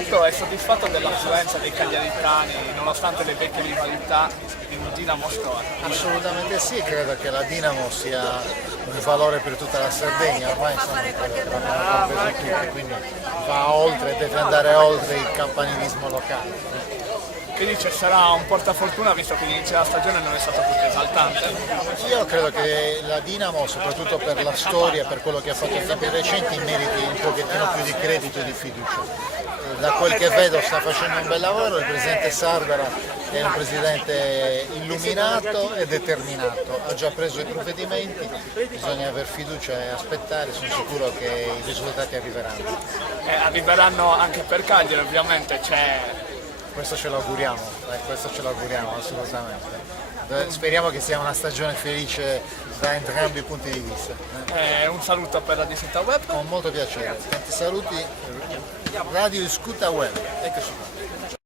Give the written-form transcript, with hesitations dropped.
soprattutto è soddisfatto dell'affluenza dei cagliaritani, nonostante le vecchie rivalità in Dinamo Store. Assolutamente sì, credo che la Dinamo sia un valore per tutta la Sardegna, ormai l'abbiamo compreso tutti, quindi va oltre, deve andare oltre il campanilismo locale. Che dice, sarà un portafortuna visto che l'inizio della stagione non è stato così esaltante? Io credo che la Dinamo, soprattutto per la storia, per quello che ha fatto in tempi recenti, meriti un pochettino più di credito e di fiducia. Da quel che vedo sta facendo un bel lavoro, il presidente Sardara è un presidente illuminato e determinato, ha già preso i provvedimenti, bisogna aver fiducia e aspettare, sono sicuro che i risultati arriveranno. Arriveranno anche per Cagliari, ovviamente Questo ce l'auguriamo assolutamente. Speriamo che sia una stagione felice da entrambi i punti di vista. un saluto per la Distinta Web. Con molto piacere. Tanti saluti, Radio Iscuta Web. Eccoci qua.